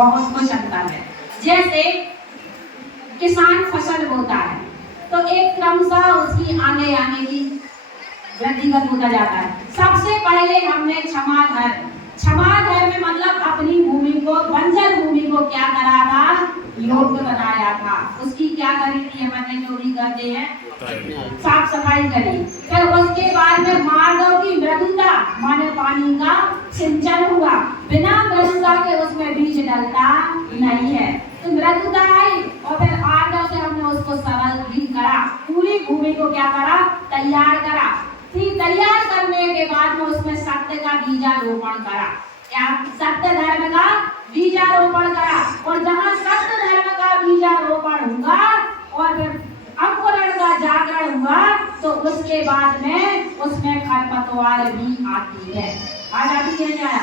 बहुत कुछ अंतर है। जैसे किसान फसल बोता है तो एक क्रमशः उसकी आगे आने की वृद्धिगत होता जाता है। सबसे पहले हमने क्षमाधर में मतलब अपनी भूमि को, बंजर भूमि को क्या करा था, योग्य बनाया था। उसकी क्या करी थी, हमने जो भी करते हैं साफ सफाई करी। फिर उसके बाद में मार्गों की मृदुता माने पानी का सिंचन हुआ। बिना मृदुता के उसमें बीज डलता नहीं है, तो मृदुता आई और फिर आगे से हमने उसको सरल भी करा। पूरी भूमि को क्या करा, तैयार करा। फिर तैयार करने के बाद में उसमें सत्य का बीजारोपण करा। क्या, सत्य धर्म का बीजारोपण करा। और जहाँ सत्य धर्म का बीजारोपण हुआ और फिर अंकुरण का जागरण हुआ तो उसके बाद में उसमें खरपतवार भी आती है। आ जाती है क्या?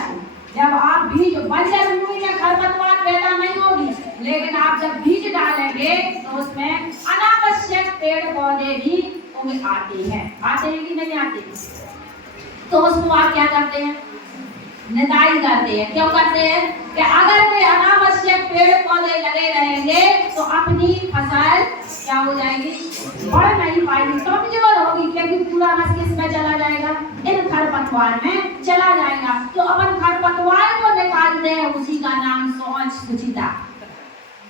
जब आप बीज, बंजर भूमि में खरपतवार पैदा नहीं होगी, लेकिन आप जब बीज डालेंगे तो उसमें अनावश्यक पेड़ पौधे भी आते हैं कि नहीं आते? तो उसको आप क्या करते हैं, निदाई करते हैं। क्यों करते हैं कि अगर वे अनावश्यक पेड़ पौधे लगे रहेंगे तो अपनी फसल क्या हो जाएगी, बढ़ नहीं पाएगी, कमजोर होगी, क्योंकि पूरा रस किसमें चला जाएगा, इन खरपतवार में चला जाएगा। तो अपन खरपतवार को निकालते हैं, उसी का नाम स्वच्छ सुचिता।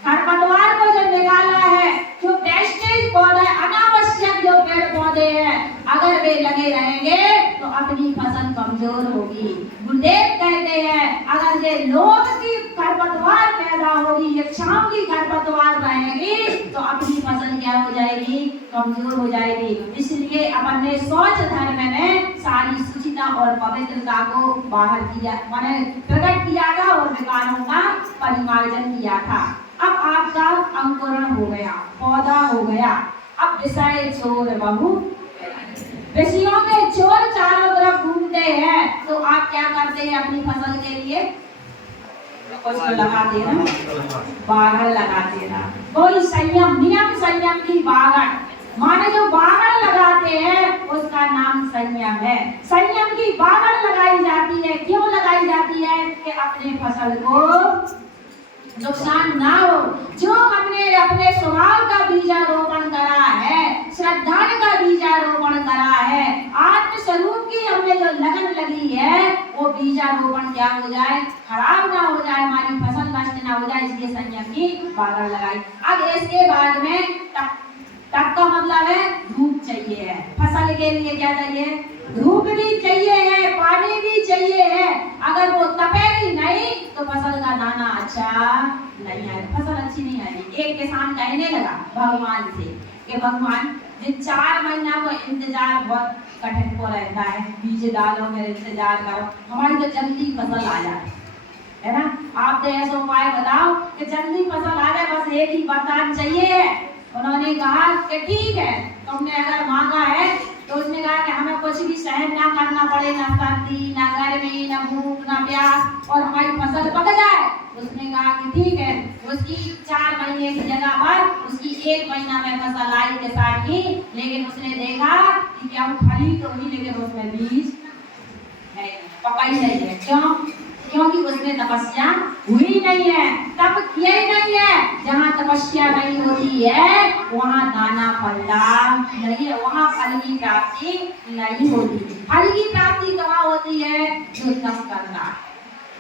खरपतवार को जो निकाला है, जो वेस्टेज पौधे, अनावश्यक जो पेड़ पौधे हैं, अगर वे लगे रहेंगे तो अपनी फसल कमजोर होगी। गुरुदेव कहते हैं अगर ये लोभ की खरपतवार पैदा होगी, इच्छाओं की खरपतवार रहेगी तो अपनी फसल क्या हो जाएगी, कमजोर हो जाएगी। इसलिए अपन ने स्वच्छ धर्म में सारी सुचिता और पवित्रता को बाहर किया, माने प्रकट किया था और विकारों का परिमार्जन किया था। अब आपका अंकुरण हो गया, पौधा हो गया। अब विषय चोर बहु, विषयों के चोर चारों तरफ घूमते हैं, तो आप क्या करते हैं अपनी फसल के लिए? कुछ लगाते ना, बागड़ लगाते ना। कोई संयम, नियम संयम की बागड़, माने जो बागड़ लगाते हैं उसका नाम संयम है। संयम की बागड़ लगाई जाती है, क्यों लगाई जाती है? कि अपने फसल को नुकसान ना हो। जो हमने अपने स्वभाव का बीजारोपण करा है, श्रद्धा का बीजारोपण करा है, आत्म स्वरूप की हमने जो लगन लगी है, वो बीजारोपण क्या हो जाए, खराब ना हो जाए, हमारी फसल नष्ट ना हो जाए, इसलिए संयम की बागड़ लगाई। अब इसके बाद में तप का मतलब है धूप चाहिए है। फसल के लिए क्या चाहिए? धूप भी चाहिए है, पानी भी चाहिए है। अगर वो तपेगी नहीं तो फसल का दाना अच्छा नहीं है, फसल अच्छी नहीं आएगी। एक किसान कहने लगा भगवान से कि भगवान, जिन 4 महीना को इंतजार बहुत कठिन को रहता है, बीज डालो फिर इंतजार करो, हमारी तो जल्दी फसल आ जाए, है ना? आप तो ऐसा उपाय बताओ कि जल्दी फसल आ जाए, बस एक ही वरदान चाहिए। उन्होंने कहा कि ठीक है, तुमने अगर मांगा है तो उसने कहा कि हमें कुछ भी सहन ना करना पड़े, ना सर्दी, ना गर्मी, ना भूख, ना प्यास, और हमारी फसल पक जाए। उसने कहा कि ठीक है। उसकी 4 महीने की जगह पर उसकी 1 महीना में फसल आई किसान की, लेकिन उसने देखा कि क्या फली तो हुई लेकिन उसमें बीज है, पकाई नहीं है। क्यों? क्योंकि उसमें तपस्या हुई नहीं है, तप किया ही नहीं है। जहाँ तपस्या नहीं होती है वहाँ दाना फलता नहीं है, वहाँ फल की प्राप्ति नहीं होती। फल की प्राप्ति कहाँ होती है? जो तप करता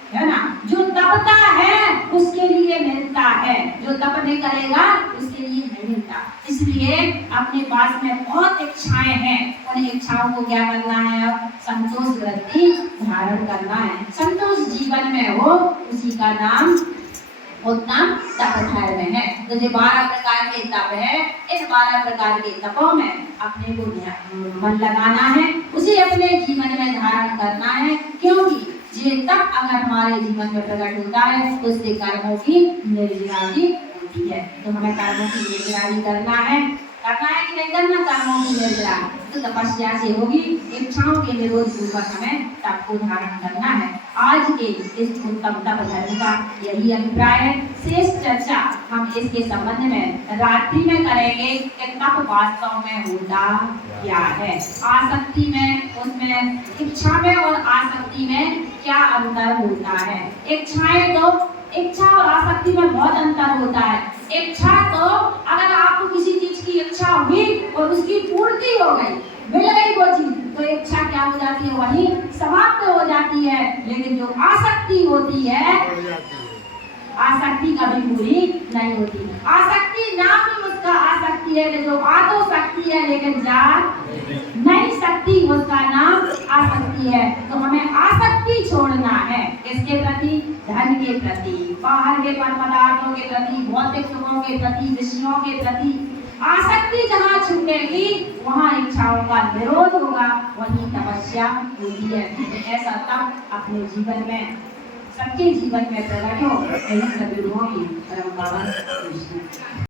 है ना, जो तपता है उसके लिए मिलता है, जो तप नहीं करेगा उसके लिए नहीं मिलता। इसलिए अपने पास में बहुत इच्छाएं हैं, उन इच्छाओं को क्या करना है? अब संतोष वृत्ति धारण करना है। संतोष जीवन में हो, उसी का नाम उत्तम तप धर्म है। तो जो 12 प्रकार के तप है, इन 12 प्रकार के तपों में अपने को मन लगाना है, उसे अपने जीवन में धारण करना है। क्योंकि ये तप अगर हमारे जीवन में प्रकट होता है तो उससे कर्मों की निर्जराई होती है। तो हमें कर्मों की निर्जराई करना है कि नहीं करना? कर्मों की निर्जराई तो तपस्या से होगी। इच्छाओं के निरोध पूर्वक हमें तप को धारण करना है। आज के इस उत्तम तप धर्म का यही अभिप्राय है। शेष चर्चा हम इसके संबंध में रात्रि में करेंगे कि तप वास्तव में होता क्या है, आसक्ति में, उसमें इच्छा में और आसक्ति में क्या अंतर होता है। इच्छाएं तो, इच्छा और आसक्ति में बहुत अंतर होता है। इच्छा तो अगर आपको किसी चीज की इच्छा हुई और उसकी पूर्ति हो गई, मिल गई वो चीज, तो इच्छा क्या हो जाती है, वही समाप्त हो जाती है। लेकिन जो आसक्ति होती है, आसक्ति कभी पूरी नहीं होती। आसक्ति नाम ही उसका आसक्ति है कि जो आ तो सकती है लेकिन जा नहीं सकती, उसका नाम आसक्ति है। तो हमें आसक्ति छोड़ना है, किसके प्रति? धन के प्रति, बाहर के पदार्थों के प्रति, भौतिक सुखों के प्रति, विषयों के प्रति। आसक्ति जहाँ छूटेगी वहाँ इच्छाओं का विरोध होगा, वही तपस्या होती है। ऐसा तब अपने जीवन में, सबके जीवन में प्रकट हो। यही सदगुरुओं की परम पावन